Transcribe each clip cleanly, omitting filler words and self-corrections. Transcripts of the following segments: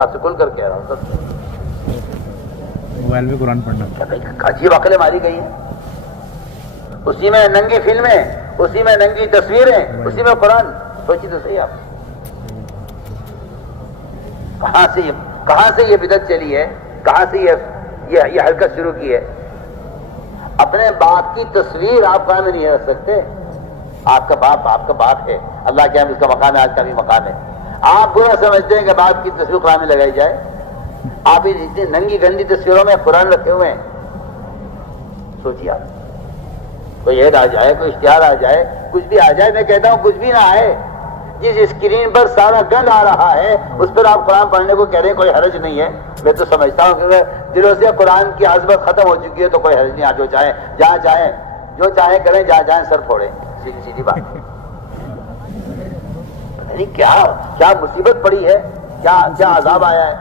آپ سے کھل کر کہہ رہا ہوں سب موبائل میں قرآن پڑھنا عجیب عقلیں ماری گئی ہیں. اسی میں ننگی فلمیں، اسی میں ننگی تصویریں، اسی میں قرآن. سوچی تو صحیح آپ کہاں سے یہ بدعت چلی ہے، کہاں سے یہ حرکت شروع کی ہے. اپنے باپ کی تصویر آپ قرآن میں نہیں رکھ سکتے. آپ کا باپ ہے، اللہ کے ہم اس کا مقام ہے، آج کا بھی مقام ہے. آپ برا سمجھتے ہیں کہ باپ کی تصویر قرآن میں لگائی جائے. آپ اتنی ننگی گندی تصویروں میں قرآن رکھے ہوئے ہیں. سوچیے آپ، کوئی عید آ جائے، کوئی اشتہار آ جائے، کچھ بھی آ جائے، میں کہتا ہوں کچھ بھی نہ آئے، جس اسکرین پر سارا گند آ رہا ہے اس پر آپ قرآن پڑھنے کو کہہ رہے ہیں، کوئی حرج نہیں ہے. میں تو سمجھتا ہوں کہ دلوں سے قرآن کی عظمت ختم ہو چکی ہے تو کوئی حرج نہیں. جو چاہیں جہاں چاہیں جو چاہیں کریں، جہاں چاہیں سر پھوڑیں. سیدھی بات. کیا مصیبت پڑی ہے، کیا عذاب آیا ہے.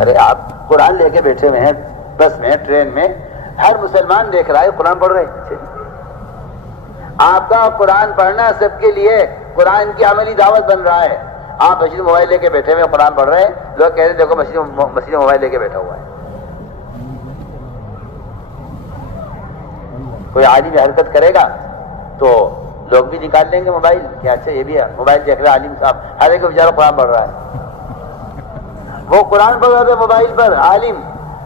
ارے آپ قرآن لے کے بیٹھے ہوئے ہیں بس میں، ٹرین میں، ہر مسلمان دیکھ رہا ہے قرآن پڑھ رہے ہیں. آپ کا قرآن پڑھنا سب کے لیے قرآن کی عملی دعوت بن رہا ہے. آپ مسجد موبائل لے کے بیٹھے ہوئے قرآن پڑھ رہے ہیں، لوگ کہہ رہے ہیں دیکھو مسجد موبائل لے کے بیٹھا ہوا ہے. کوئی عالم حرکت کرے گا تو لوگ بھی نکال لیں گے موبائل کہ اچھا یہ بھی ہے موبائل دیکھ رہا ہے عالم صاحب. ہر ایک بیچارہ قرآن پڑھ رہا ہے. وہ قرآن پڑھ رہا تھا موبائل پر عالم.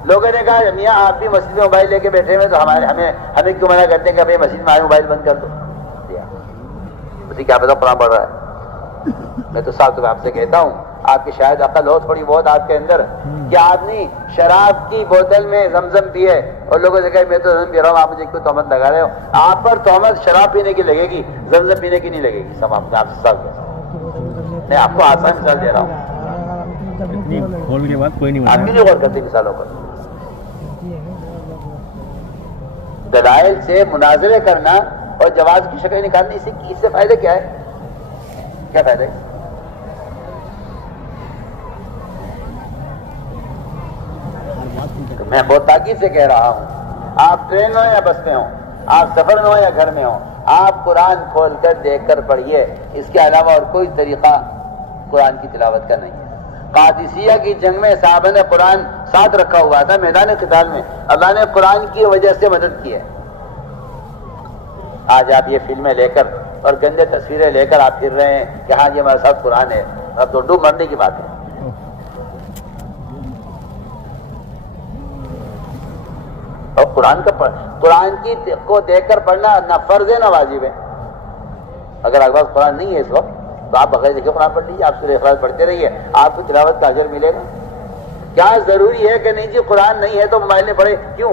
لوگوں نے کہا میاں آپ بھی مسجد میں موبائل لے کے بیٹھے ہوئے تو ہمیں کیوں منع کرتے ہیں کہ بھائی مسجد میں آئے موبائل بند کر دو. اسی کیا پتا قرآن پڑھ رہا ہے. میں تو صاحب آپ سے کہتا ہوں آپ کی شاید عقل ہو تھوڑی بہت آپ کے اندر کہ آدمی شراب کی بوتل میں زمزم پیے اور لوگوں سے کہے میں تو زمزم پی رہا ہوں، آپ مجھے کیوں تہمت لگا رہے ہو. آپ پر تہمت شراب پینے کی لگے گی، زمزم پینے کی نہیں لگے گی. سب آپ سے سب میں آپ کو آسان مثال دے رہا ہوں. آدمی نہیں غور کرتے مثالوں پر. دلائل سے مناظرے کرنا اور جواز کی شکل نکالنے، اس سے فائدہ کیا ہے؟ کیا فائدہ ہے؟ میں بہت تاکید سے کہہ رہا ہوں، آپ ٹرین میں ہو یا بس میں ہو، آپ سفر میں ہو یا گھر میں ہو، آپ قرآن کھول کر دیکھ کر پڑھیے. اس کے علاوہ اور کوئی طریقہ قرآن کی تلاوت کا نہیں ہے. قادسیہ کی جنگ میں صحابہ نے قرآن ساتھ رکھا ہوا تھا میدان قتال میں. اللہ نے قرآن کی وجہ سے مدد کی ہے. آج آپ یہ فلمیں لے کر اور گندے تصویریں لے کر آپ پھر رہے ہیں کہ ہاں یہ ہمارے ساتھ قرآن ہے. اب تو ڈوب مرنے کی بات ہے. اور قرآن کی کو دیکھ کر پڑھنا نہ فرض ہے نہ واجب ہے. اگر آپ کے پاس قرآن نہیں ہے اس وقت تو آپ بغیر دیکھے قرآن پڑھ لیجیے، آپ سورہ اخلاص پڑھتے رہیے، آپ کو تلاوت کا اجر ملے گا. کیا ضروری ہے کہ نہیں جی قرآن نہیں ہے تو موبائل میں پڑھے؟ کیوں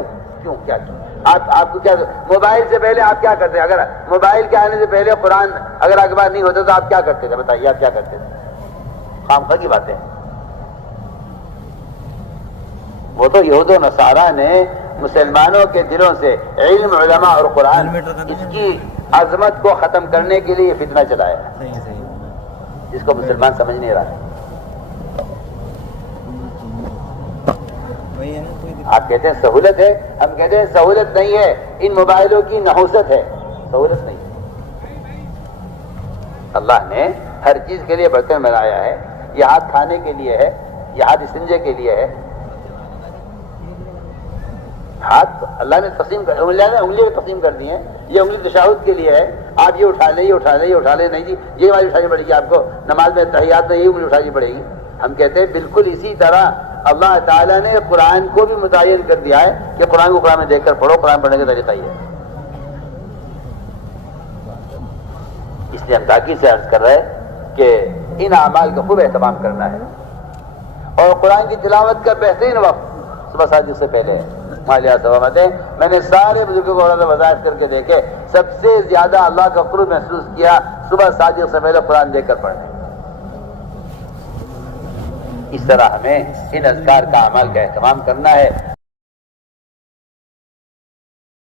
کیا آپ کو کیا موبائل سے پہلے آپ کیا کرتے؟ اگر موبائل کے آنے سے پہلے قرآن اگر آپ کے پاس نہیں ہوتا تو آپ کیا کرتے تھے؟ بتائیے آپ کیا کرتے تھے؟ خامخواہ کی باتیں. وہ تو یہود و نصارہ نے مسلمانوں کے دلوں سے علم، علماء اور قرآن اس کی عظمت کو ختم کرنے کے لیے فتنہ چلایا ہے جس کو مسلمان سمجھ نہیں رہا ہے. آپ کہتے ہیں سہولت ہے، ہم کہتے ہیں سہولت نہیں ہے، ان موبائلوں کی نحوست ہے، سہولت نہیں ہے. اللہ نے ہر چیز کے لیے برتن بنایا ہے. یہ ہاتھ کھانے کے لیے ہے، یہ ہاتھ استنجے کے لیے ہے. ہاتھ اللہ نے انگلیاں تقسیم کر دی ہیں. یہ انگلی تشہد کے لیے ہے. آپ یہ اٹھا لیں، یہ اٹھا لیں، یہ اٹھا لیں. نہیں جی یہ والی اٹھانی پڑے گی آپ کو. نماز میں تحیات میں یہ انگلی اٹھانی پڑے گی. ہم کہتے ہیں بالکل اسی طرح اللہ تعالیٰ نے قرآن کو بھی متعین کر دیا ہے کہ قرآن کو قرآن میں دیکھ کر پڑھو. قرآن پڑھنے کا طریقہ یہ ہے. اس لیے ہم تاکید سے عرض کر رہے ہیں کہ ان اعمال کا خوب اہتمام کرنا ہے. اور قرآن کی تلاوت کا بہترین وقت صبح ساجد سے پہلے ہے. میں نے سارے بزرگوں کو وضاحت کر کے دیکھے، سب سے زیادہ اللہ کا قرب محسوس کیا صبح ساجد سے پہلے قرآن دیکھ کر پڑھنے. اس طرح ہمیں ان اذکار کا عمل کا اہتمام کرنا ہے.